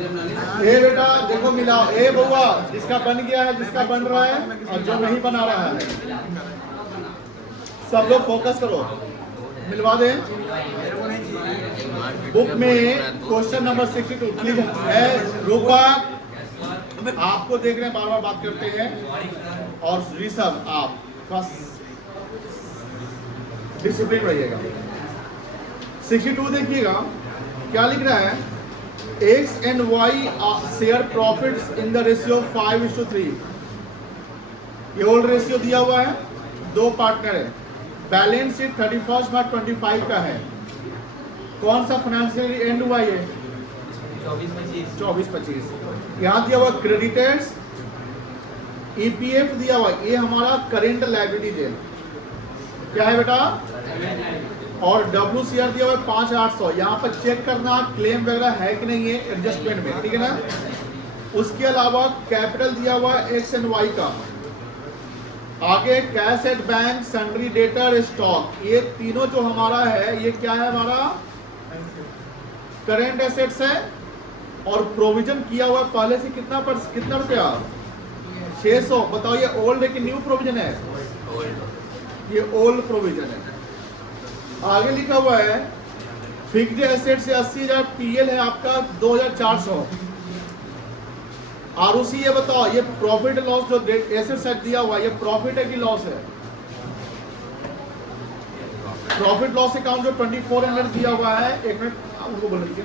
ए बेटा देखो मिलाओ, ए बउआ जिसका बन गया है, जिसका बन रहा है और जो नहीं बना रहा है, सब लोग फोकस करो, मिलवा दें। बुक में क्वेश्चन नंबर 62 प्लीज है। रूपा आपको देख रहे हैं, बार बार बात करते हैं, और ऋषभ आप बस डिसिप्लिन रहिएगा। 62 देखिएगा क्या लिख रहा है, X and Y share profits in the ratio 5:3। ये ओल्ड रेशियो दिया हुआ है, दो पार्टनर है, बैलेंस शीट 31/25 का है। कौन सा फाइनेंशियल एंड हुआ ये? 24-25। यहाँ दिया हुआ क्रेडिटर्स, EPF दिया हुआ, ये हमारा करेंट लायबिलिटी है, क्या है बेटा, और WCR दिया हुआ 5,800। यहाँ पर चेक करना क्लेम वगैरह है कि नहीं है एडजस्टमेंट में, ठीक है ना। उसके अलावा कैपिटल दिया हुआ X and Y का, आगे cash at bank, sundry debtor, stock, ये तीनों जो हमारा है ये क्या है, हमारा करेंट एसेट्स है। और प्रोविजन किया हुआ पहले से कितना रुपया, 600। बताओ ये ओल्ड है कि न्यू प्रोविजन है? ये ओल्ड प्रोविजन है। आगे लिखा हुआ है फिक्स्ड एसेट से 80,000, PL है आपका 2,400। ROC ये बताओ, ये प्रॉफिट लॉस जो एसेट साइड दिया हुआ है, ये प्रॉफिट है कि लॉस है? प्रॉफिट लॉस अकाउंट जो 2400 दिया हुआ है, एक मिनट उनको बोल लीजिए,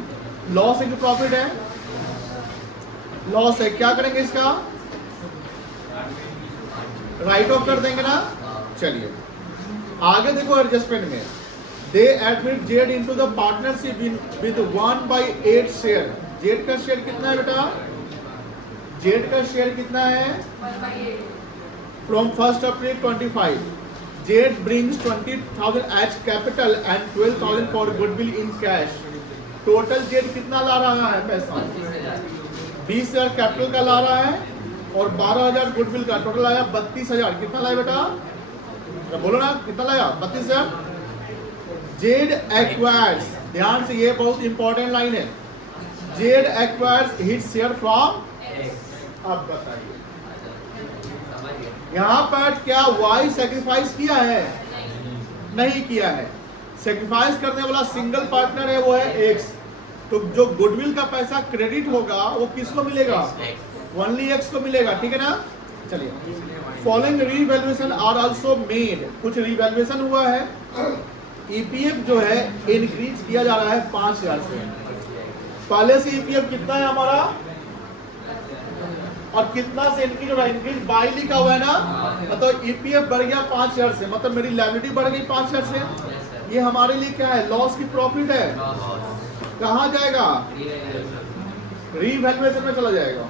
लॉस है कि प्रॉफिट है? लॉस है। क्या करेंगे इसका, राइट ऑफ कर देंगे ना। चलिए आगे देखो, एडजस्टमेंट में they admit Z into the partnership with 1/8 share. Z का शेयर कितना है बेटा, जेड का शेयर कितना है, from 1 April 25। Z brings 20,000 as capital and 12,000 for goodwill in cash. Total Z कितना ला रहा है पैसा, 20,000 कैपिटल का ला रहा है और 12,000 गुडविल का, टोटल आया 32,000। कितना लाया बेटा, बोलो ना कितना लाया, 32,000। जेड एक्वायर्स, ध्यान से ये बहुत इंपॉर्टेंट लाइन है, Z acquires hit share from. अब बताइए यहाँ पर क्या वाई सेक्रीफाइस किया है? नहीं किया है। सेक्रीफाइस करने वाला सिंगल पार्टनर है, वो है एक्स। तो जो गुडविल का पैसा क्रेडिट होगा वो किसको मिलेगा, ओनली एक्स को मिलेगा, ठीक है ना। चलिए, following revaluation are also made, कुछ रीवैल्यूएशन हुआ है। EPF जो है इंक्रीज किया जा रहा है 5,000 से। पहले से EPF कितना है हमारा, और कितना से इंक्रीज हो रहा है, इंक्रीज बाय लिखा हुआ है ना, मतलब EPF बढ़ गया 5,000 से, मतलब मेरी लायबिलिटी बढ़ गई 5,000 से। ये हमारे लिए क्या है, लॉस की प्रॉफिट है, कहाँ जाएगा, रीवैल्यूएशन में चला जाएगा।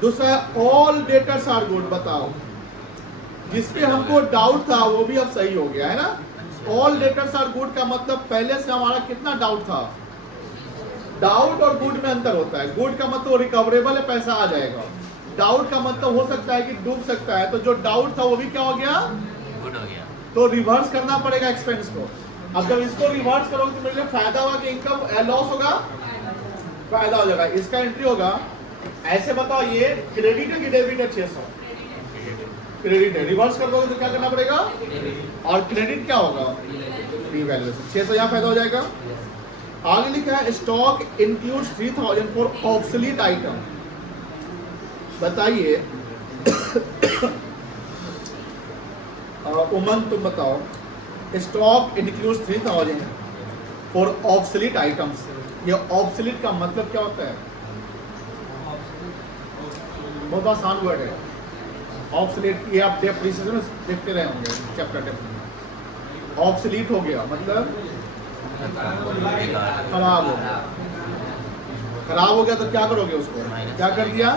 दूसरा ऑल डेटर्स आर गुड। बताओ, जिसपे हमको डाउट था वो भी अब सही हो गया है ना। ऑल डेटर्स आर गुड का मतलब पहले से हमारा कितना डाउट था, डाउट और गुड में अंतर होता है। गुड का मतलब रिकवरेबल है, पैसा आ जाएगा। डाउट का मतलब हो सकता है कि डूब सकता है। तो जो डाउट था वो भी क्या हो गया, गुड हो गया। तो रिवर्स करना पड़ेगा एक्सपेंस को। अब जब इसको रिवर्स करोगे तो मेरे लिए फायदा होगा कि इनकम, लॉस होगा, फायदा हो जाएगा। इसका एंट्री होगा ऐसे। बताओ ये क्रेडिट है कि डेबिट है, 600 क्रेडिट है। रिवर्स कर दोगे तो क्या करना पड़ेगा, और क्रेडिट क्या होगा, रीवैल्यूएशन। 600 यहाँ फायदा हो जाएगा। आगे लिखा है stock includes 3,000 for obsolete item. बताइए उमंग तुम बताओ, stock includes 3,000 for obsolete items. ये ऑब्सोलीट का मतलब क्या होता है, बहुत आसान वर्ड है ऑब्सोलीट। ये आप डेप्रिसिएशन में देखते रहे होंगे चैप्टर डेप्रिसिएशन। ऑब्सोलीट हो गया मतलब खराब हो गया। खराब हो गया तो क्या करोगे उसको, क्या कर दिया।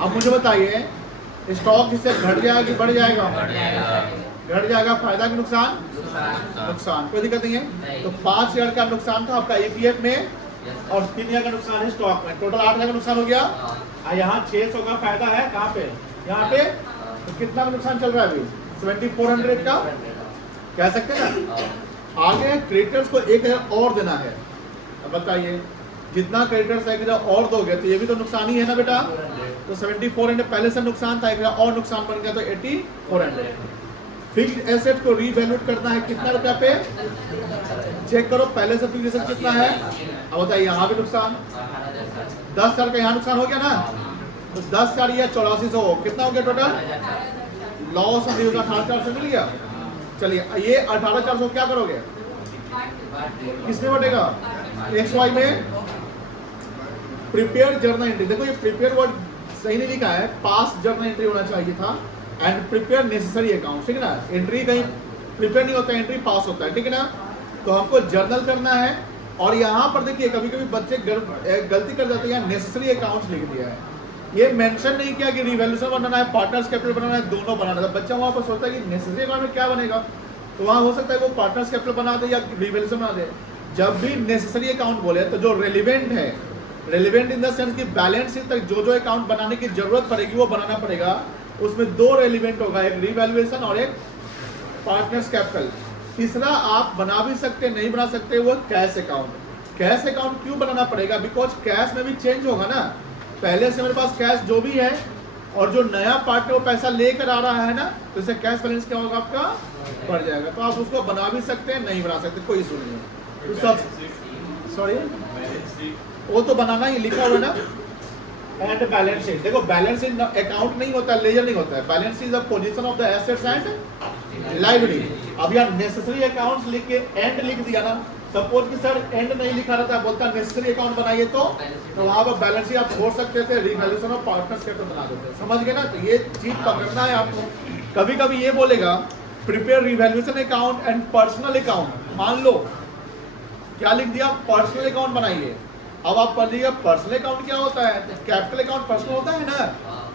अब मुझे बताइए स्टॉक इससे घट जाएगा कि बढ़ जाएगा, घट जाएगा। फायदा कि नुकसान, नुकसान, कोई दिक्कत नहीं है। तो 5,000 का नुकसान था आपका EPF में, और 3,000 का नुकसान है स्टॉक में, टोटल 8,000 का नुकसान हो गया। यहाँ 600 का फायदा है, कहाँ पे, यहाँ पे। तो कितना का नुकसान चल रहा है अभी, 7,400 का कह सकते हैं ना। आगे क्रेडिटर्स को 1,000 और देना है। अब बताइए जितना क्रेडिटर्स एक और दोगे तो ये भी तो नुकसान ही है ना बेटा। तो 7400 पहले से नुकसान था, एक और नुकसान बन गया तो 8400। फिक्स्ड एसेट को रीवैल्यूएट करना है कितना रुपया पे, चेक करो पहले से फिक्स्ड एसेट कितना है। अब बताइए यहाँ भी नुकसान 10,000 का यहाँ नुकसान हो गया ना, तो 10,000 या 8400 कितना हो गया टोटल लॉस ऑन यूज 18,400 मिल गया। चलिए ये 18,400 क्या करोगे, किसमें बटेगा, एक्स वाई में। प्रिपेयर जर्नल एंट्री, देखो ये प्रिपेयर वर्ड सही नहीं लिखा है, पास जर्नल एंट्री होना चाहिए था। एंड प्रिपेयर नेसेसरी अकाउंट, ठीक है ना, एंट्री कहीं प्रिपेयर नहीं होता, एंट्री पास होता है, ठीक है ना। तो हमको जर्नल करना है, और यहाँ पर देखिए कभी कभी बच्चे गलती कर जाते हैं, यहाँ नेसेसरी अकाउंट्स लिख दिया है, ये मेंशन नहीं किया कि रिवैल्यूएशन बनाना है, पार्टनर्स कैपिटल बनाना है, दोनों बनाना है। बच्चा वहाँ पर सोचता है कि नेसेसरी अकाउंट में क्या बनेगा, तो वहाँ हो सकता है वो पार्टनर्स कैपिटल बना दे या रिवैल्यूएशन बना दे। जब भी नेसेसरी अकाउंट बोले तो जो रेलिवेंट है, रेलिवेंट इन द सेंस कि बैलेंस शीट तक जो जो अकाउंट बनाने की जरूरत पड़ेगी वो बनाना पड़ेगा। उसमें दो रेलिवेंट होगा, एक रिवैल्यूएशन और एक पार्टनर्स कैपिटल। तीसरा आप बना भी सकते नहीं बना सकते वो कैश अकाउंट। कैश अकाउंट क्यों बनाना पड़ेगा, बिकॉज कैश में भी चेंज होगा ना। पहले से मेरे पास कैश जो भी है और जो नया पार्टनर वो पैसा लेकर आ रहा है ना, तो इससे कैश बैलेंस क्या होगा आपका, बढ़ जाएगा। तो आप उसको बना भी सकते हैं नहीं बना सकते, कोई इशू नहीं है। तो सब सॉरी वो तो बनाना ही लिखा हुआ है ना। एंड बैलेंस शीट, देखो बैलेंस शीट अकाउंट नहीं होता है, लेजर नहीं होता है, balance sheet is the position of the assets and liability. अब यार नेसेसरी अकाउंट्स लिख के एंड लिख दिया ना, सपोज कि सर एंड नहीं लिखा रहता, बोलता नेसेसरी अकाउंट बनाइए तो वहां पर बैलेंस शीट आप छोड़ सकते थे, रिवैल्यूएशन और पार्टनर्स कैपिटल बना देते, समझ गए ना। तो ये चीज पकड़ना है आपको। कभी कभी ये बोलेगा prepare revaluation account and personal account, मान लो क्या लिख दिया, पर्सनल अकाउंट बनाइए। अब आप पढ़ लीजिए पर्सनल अकाउंट क्या होता है, कैपिटल अकाउंट पर्सनल होता है ना।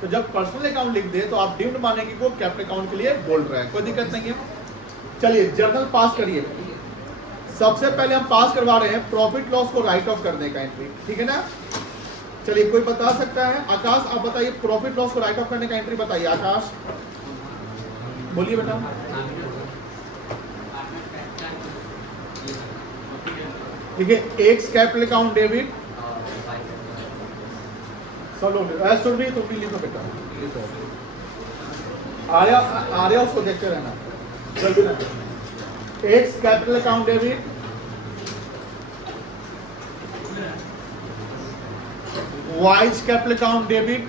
तो जब पर्सनल अकाउंट लिख दे तो आप डीम्ड माने कि वो कैपिटल अकाउंट के लिए बोल रहा है, कोई दिक्कत नहीं है। चलिए जर्नल पास करिए। सबसे पहले हम पास करवा रहे हैं प्रॉफिट लॉस को राइट ऑफ करने का एंट्री, ठीक है ना। चलिए कोई बता सकता है, आकाश आप बताइए प्रॉफिट लॉस को राइट ऑफ करने का एंट्री बताइए, आकाश बोलिए बेटा। ठीक है, एक्स कैपिटल अकाउंट डेबिट, सब लोग तुम भी लिखो बेटा, आर्या उसको देखते रहना जल्दी ना। X capital account debit, Y's capital account debit,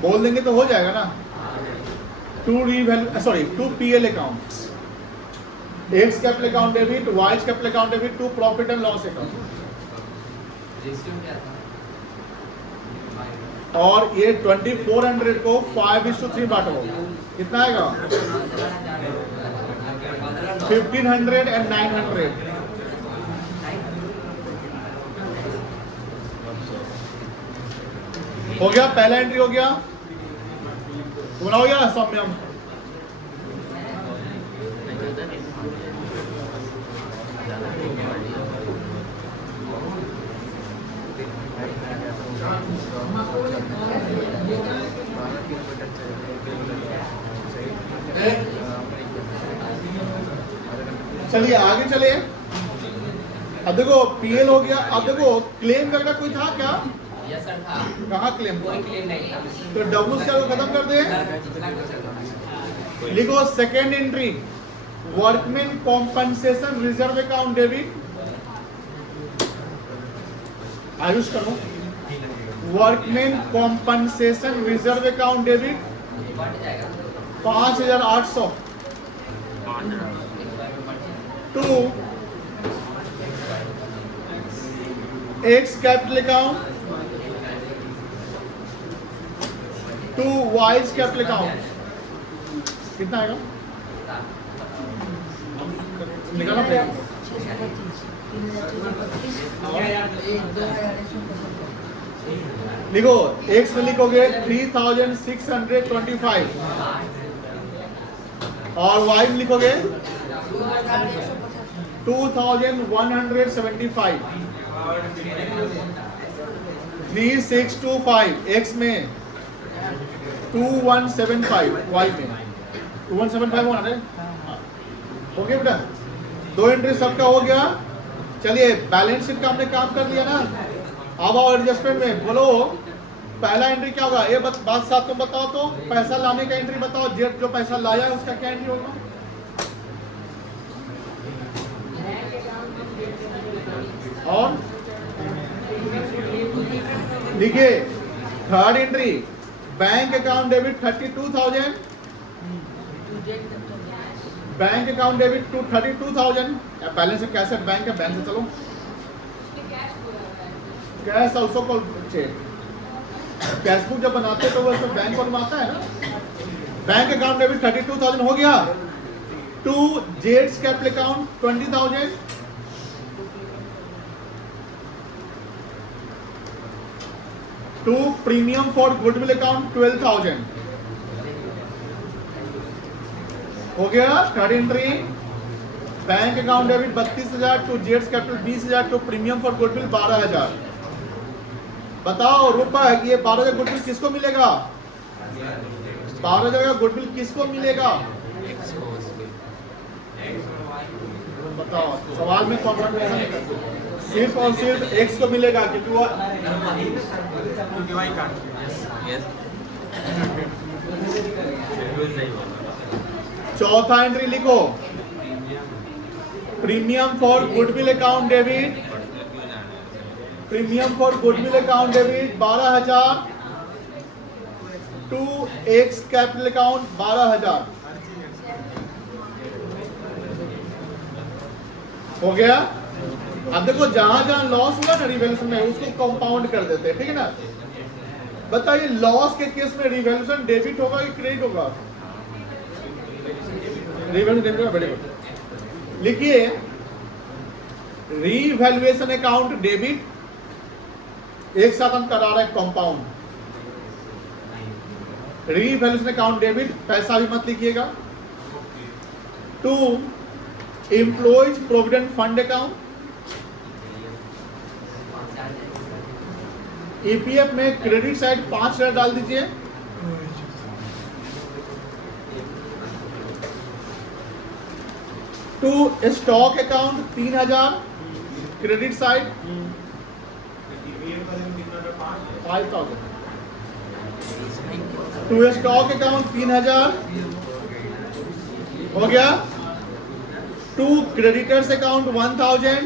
बोल देंगे तो हो जाएगा ना। To PL account, X capital account debit, Y's capital account debit, to profit and loss account. और ये 2400 को 5:3 बांटो, कितना आएगा 1500 एंड 900। हो गया, पहला एंट्री हो गया, पूरा हो गया सौम्यम। चलिए आगे चले। अब देखो पीएल हो गया, अब देखो क्लेम वगैरह कोई था क्या, सर था। कहाँ क्लेम, कोई क्लेम नहीं था। तो WCR को खत्म कर दे। लिखो second entry workman compensation reserve account debit, Ayush करो, workman compensation reserve account debit 5,800 to X capital account to Y's capital account, कितना आएगा निकालना पड़ेगा। लिखो एक्स में लिखोगे 3,625 और वाई में लिखोगे 2,175। 3625 एक्स में 2175 वाई में 2175 होना है। हो गया बेटा, 2 एंट्री सबका हो गया। चलिए बैलेंस शीट का हमने काम कर लिया ना। अब आओ एडजस्टमेंट में, बोलो पहला एंट्री क्या होगा? ये बात साथ तुम बताओ तो। पैसा लाने का एंट्री बताओ, जेट जो पैसा लाया है उसका क्या एंट्री होगा? और देखिए third entry, bank account debit 32,000, bank account debit to 32,000। Balance कैसे बैंक है, बैंक से चलो cash also called cheque. Cash book जब बनाते तो वो उसमें बैंक बनवाता है ना। बैंक अकाउंट डेबिट 32,000 हो गया। टू जेट्स capital account 20,000, to premium for goodwill account 12,000 हो गया। Third entry, bank account debit 32,000, to जेट्स capital 20,000, to premium for goodwill 12,000। बताओ रुपए कि ये 12,000 गुडविल किसको मिलेगा? 12,000 का गुडविल किसको मिलेगा? बताओ, सवाल में कॉन्ट्रैक्ट नहीं करते, सिर्फ और सिर्फ एक्स को मिलेगा क्योंकि वो चौथा एंट्री लिखो, premium for goodwill account debit, premium for goodwill account debit 12,000, to X capital account 12,000 हो गया। अब देखो जहां जहां लॉस हुआ ना रिवैल्यूएशन में उसको कंपाउंड कर देते हैं, ठीक है ना। बताइए लॉस के केस में रिवैल्यूएशन डेबिट होगा कि क्रेडिट होगा? रिवैल्यूएशन डेबिट होगा। वेरी गुड, लिखिए रीवैल्यूएशन अकाउंट डेबिट, एक साथ हम करा रहे हैं कंपाउंड। रीवैल्यूएशन अकाउंट डेबिट, पैसा भी मत लिखिएगा। To employees provident fund account, EPF में क्रेडिट साइड 5,000 डाल दीजिए। To stock account 3,000 credit side 5,000। To stock account 3,000 हो गया। To creditors account 1,000,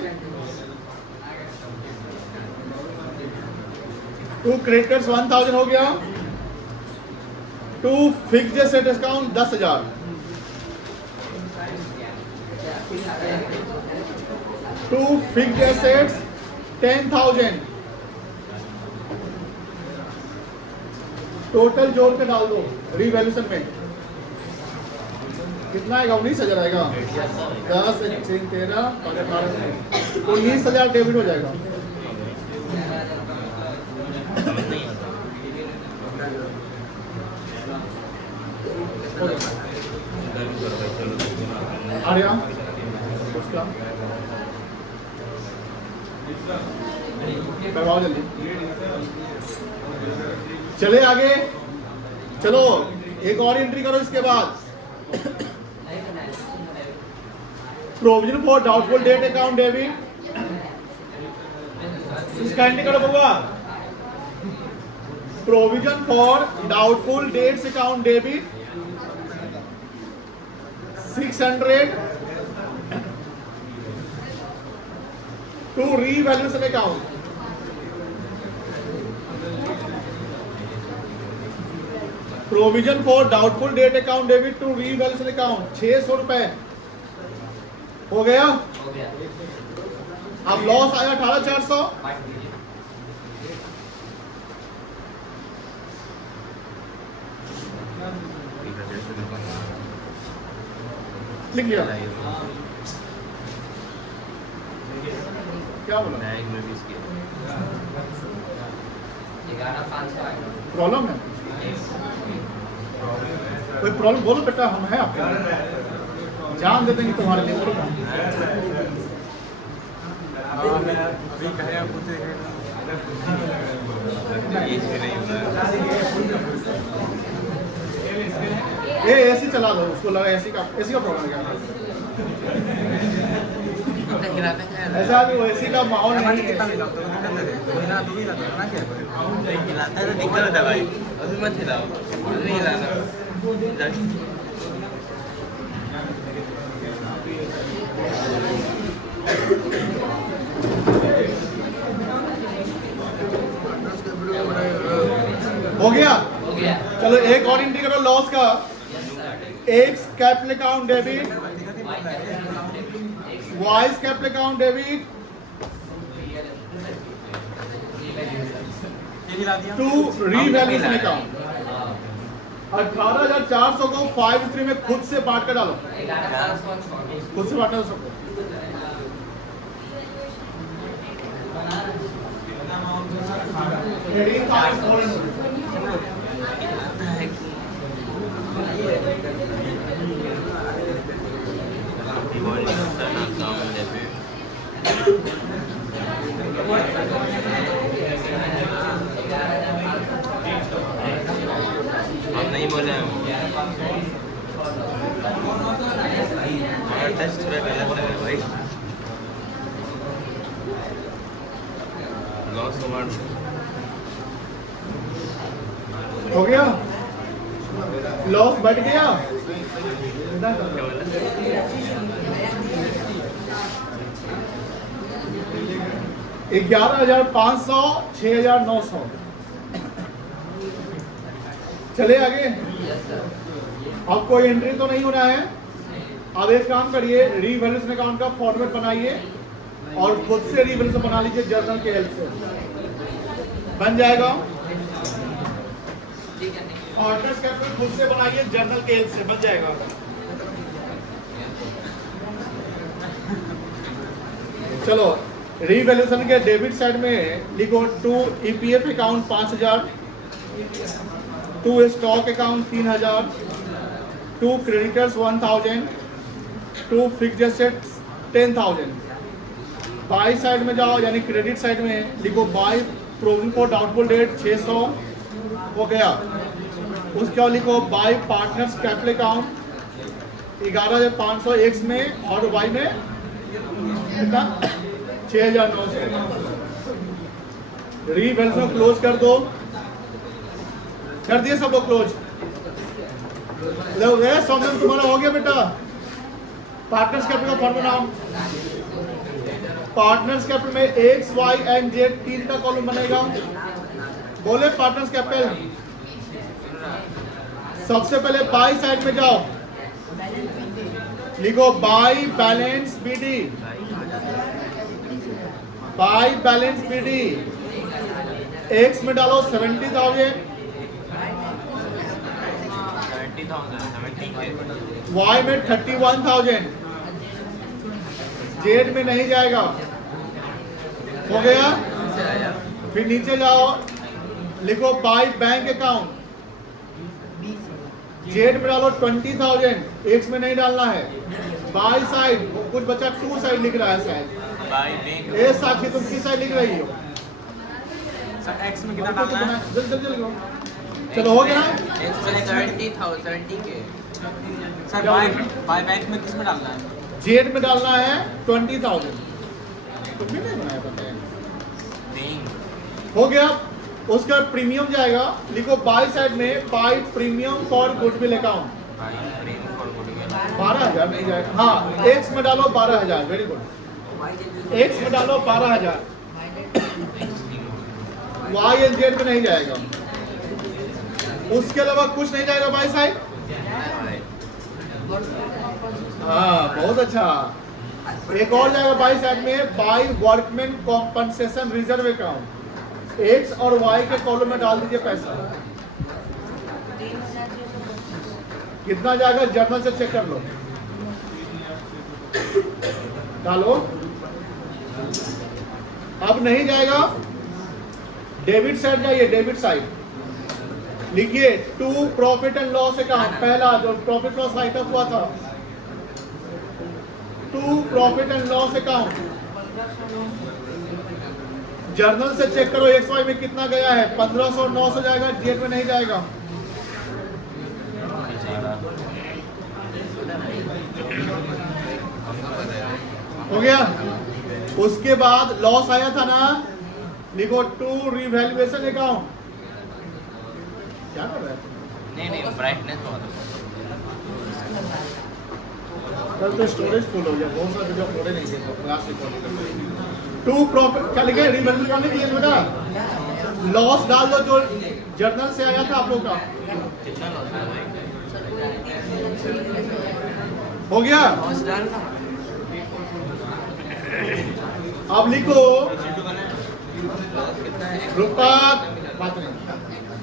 to creditors 1,000 हो गया। To fixed asset account 10,000, to fixed assets 10,000। Total जोड़ के डाल दो रिवैल्यूएशन में, कितना आएगा? 19,000 आएगा। 10 3 13 19,000 डेबिट हो जाएगा। आर्या उसका करवाओ जल्दी, चले आगे। चलो एक और एंट्री करो इसके बाद। Provision for doubtful debt account debit, इसका एंट्री करो बाबा। Provision for doubtful debts account debit 600, to revaluation account, provision for doubtful debt account debit to revaluation account 600 रुपए हो गया। अब लॉस आया 18,400। लिख लिया क्या बोला? प्रॉब्लम है? कोई प्रॉब्लम बोलो बेटा, हम हैं आपके, जान दे देंगे तुम्हारे लिए। बोलो ये एसी चला दो, उसको लगा एसी का प्रॉब्लम क्या है? ऐसा भी वो एसी का माहौल नहीं है। खिलाता है तो दिक्कत होता है भाई, अभी मत खिलाओ, नहीं खिलाना। हो गया? हो गया। चलो एक और एंट्री करो लॉस का। Yes sir. X capital account debit, Y's capital account debit to revaluation account. 18,400 को 5 में खुद से बांट कर डालो, 11,700 खुद से बांटना सबको। हम नहीं बोले हैं, हमारा टेस्ट थोड़ा गलत लगा भाई। लॉस हो गया? लॉस बढ़ गया? 11,500, 6,900। चले आगे। Yes sir. अब कोई एंट्री तो नहीं होना है। अब एक काम करिए, रीवैल्यूएशन अकाउंट का फॉर्मेट बनाइए और खुद से रीवैल्यूएशन बना लीजिए जर्नल के हेल्प से। बन जाएगा। ठीक है। ऑर्डर्स कैपिटल खुद से बनाइए जर्नल के हेल्प से, बन जाएगा। चलो रीवैल्यूएशन के डेबिट साइड में लिखो to EPF account 5,000, to stock account 3,000, to creditors 1,000, to fixed assets 10,000। By side में जाओ, यानी क्रेडिट साइड में लिखो by provision for doubtful debt 600 हो गया। उसके बाद लिखो by partners capital account 11,500 X में और वाई में कितना 6,900। रीवैल्यूएशन क्लोज कर दो। कर दिए सब लोग क्लोज? सॉल्यूशन तुम्हारा हो गया बेटा। पार्टनर्स कैपिटल का फॉर्मूला, पार्टनर्स कैपिटल में एक्स वाई एंड जेड 3 का कॉलम बनेगा। बोले पार्टनर्स कैपिटल। सबसे पहले बाई साइड में जाओ, लिखो by balance BD, by balance BD. X में डालो 70,000, वाई में 31,000, जेड में नहीं जाएगा। हो गया? फिर नीचे जाओ, लिखो बाई बैंक अकाउंट, जेड में डालो 20,000, एक्स में नहीं डालना है। बाई साइड कुछ बच्चा टू साइड लिख रहा है शायद। ए साक्षी तुम किस साइड लिख रही हो? सर एक्स में कितना डालना है? जल्दी जल्दी लिखो। चलो हो गया ना? 70,000 के। सर बाय बैंक में किस में डालना है? जेड में डालना है 20,000। तुम भी नहीं बनाया पता है। हो गया। उसका प्रीमियम जाएगा, लिखो बाई साइड में by premium for goodwill account 12,000 नहीं जाएगा। हाँ एक्स में डालो 12,000, वेरी गुड। एक्स में डालो 12,000, वाई एंड जेड में नहीं जाएगा। उसके अलावा कुछ नहीं जाएगा बाई साइड। हाँ बहुत अच्छा। एक और जाएगा बाई साइड में by workman compensation reserve account. X और वाई के कॉलम में डाल दीजिए पैसा। कितना जाएगा जर्नल से चेक कर लो। डालो। अब नहीं जाएगा। डेबिट साइड जाइए, डेबिट साइड लिखिए to profit and loss account. पहला जो प्रॉफिट लॉस आइटम हुआ था, to profit and loss account. Journal से चेक करो एक्स वाई में कितना गया है। 1,500 900 जाएगा, जेड में नहीं जाएगा। हो गया। उसके बाद लॉस आया था ना, लिखो टू रिवैल्यूएशन अकाउंट। क्या कर रहा है नहीं नहीं ब्राइटनेस बहुत कल तो स्टोरेज फुल हो गया, बहुत सारे वीडियो अपलोड नहीं किए तो क्लास रिकॉर्ड कर। टू प्रॉफिट क्या लिखे, रिवैल्यू करने के लिए बेटा लॉस डाल दो जो जर्नल से आया था आप लोग का। कितना लॉस है भाई? हो गया। लॉस डालना। अब लिखो कितना है? रुपा बात नहीं,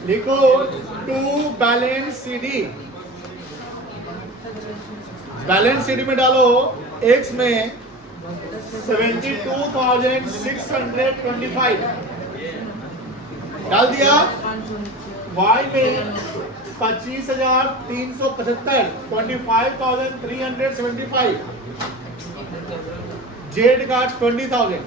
लिखो to balance CD. Balance CD में डालो एक्स में 72,625 डाल दिया, वाई में 25,375 25,375, जेड का 20,000।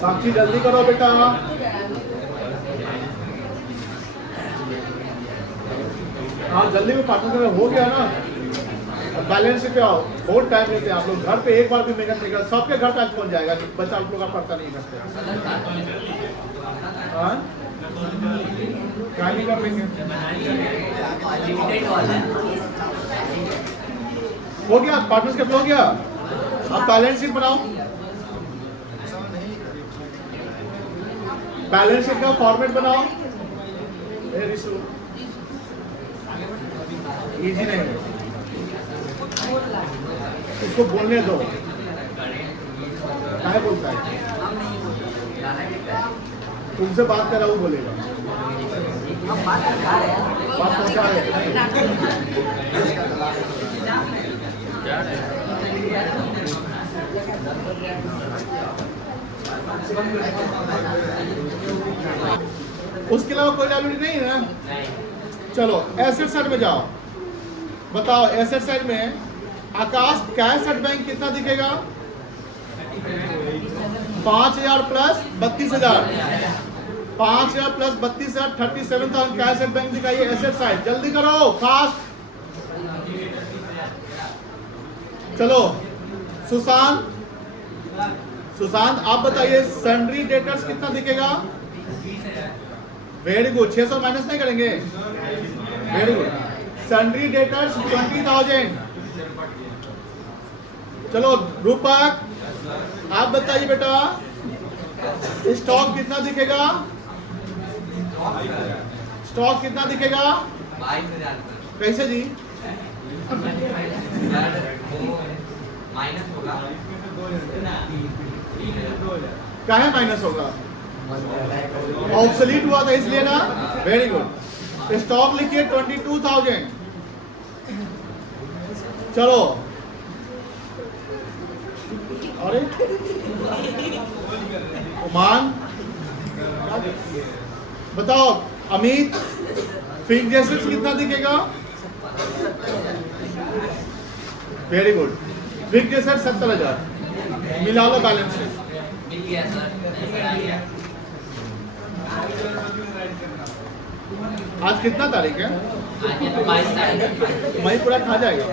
साक्षी जल्दी करो बेटा। हाँ जल्दी में पार्टनर में हो गया ना। बैलेंस पे आओ, बहुत टाइम लेते हैं आप लोग। घर पे एक बार भी मेहनत नहीं कर, सबके घर पे आज पहुंच जाएगा, बच्चा आप लोग का पढ़ता नहीं करते। हाँ क्या नहीं कर लेंगे, हो गया पार्टनरशिप हो गया। अब बैलेंस शीट बनाओ, बैलेंस शीट का फॉर्मेट बनाओ। इजी नहीं है, इसको बोलने दो। क्या बोलता है, तुमसे बात कर रहा हूँ बोलेगा, बात पहुंचा है। उसके अलावा कोई लाइबिलिटी नहीं है ना। चलो एसेट साइड में जाओ, बताओ एसेट साइड में आकाश कैश एट बैंक कितना दिखेगा? 5,000 plus 32,000, 5,000 plus 32,000 37,000 cash at bank दिखाइए एसेट साइड। जल्दी करो फास्ट। चलो सुशांत, सुशांत आप बताइए सन्ड्री डेटर्स कितना दिखेगा? वेरी गुड, 600 माइनस नहीं करेंगे, वेरी गुड। Sundry debtors 20,000। चलो रूपक आप बताइए बेटा स्टॉक कितना दिखेगा? स्टॉक कितना दिखेगा? 22,000 कैसे जी? माइनस होगा। क्या है माइनस होगा? ऑब्सोलीट हुआ था इसलिए ना। वेरी गुड, स्टॉक लिखिए 22,000। चलो अरे उमान बताओ, अमित फिक्स्ड एसेट्स कितना दिखेगा? Very good, fixed assets 70,000। मिला लो बैलेंस शीट। मिल गया सर। आज कितना तारीख है? आज ये तो 22 तारीख है। मई पूरा खा जाएगा।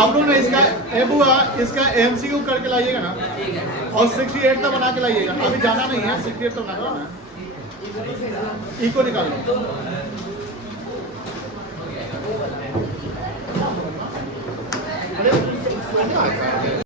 आप लोग ना इसका बुआ इसका एमसीक्यू करके लाइएगा ना, ठीक है। और 68 तक बना के लाइएगा। अभी जाना नहीं है, 68 तक बना, इको निकाल लो।